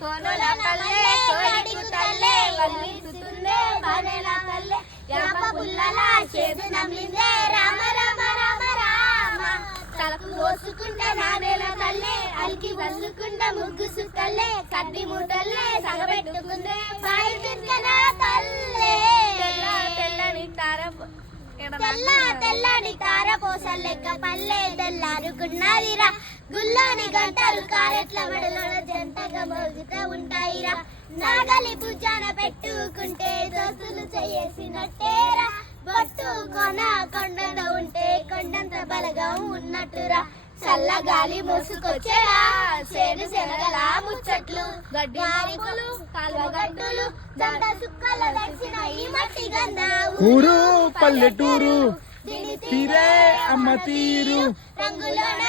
కోనల పల్లె కోడి కుతల్లే వల్లిస్తుందే బనేల కల్లె యాప పుల్లల చేదు నమ్మిందే రామ రామ రామ రామ తలకు పోసుకుంటే నానేల కల్లె అల్కి వల్లుకుంటే ముగ్గు సుక్కల్లే కడ్డి మూటల్లే సగబెట్టుకుందే బాయి తిక్కన తల్లే తెల్లని తెల్లని తార పోసల్లెక్క పల్లె తెల్లారుకున్నదిరా గుల్లోని గంటలు కారెట్ల మెడలో జంటగా మోగుతూ ఉంటాయిరా నాగలి భుజాన పెట్టుకుంటే దోస్తులు చేసినట్టేరా బొట్టు కొన కొండన ఉంటే కొండంత బలగం ఉన్నట్టురా చల్లగాలి మోసుకొచ్చేరా సేను శనగల ముచ్చట్లు గడ్డిలు కాలువ గట్టులు జంట సుక్కల దర్శన ఈ మట్టి గంధ ఊరు పల్లెటూరు తీరే అమ్మ తీరు రంగులోన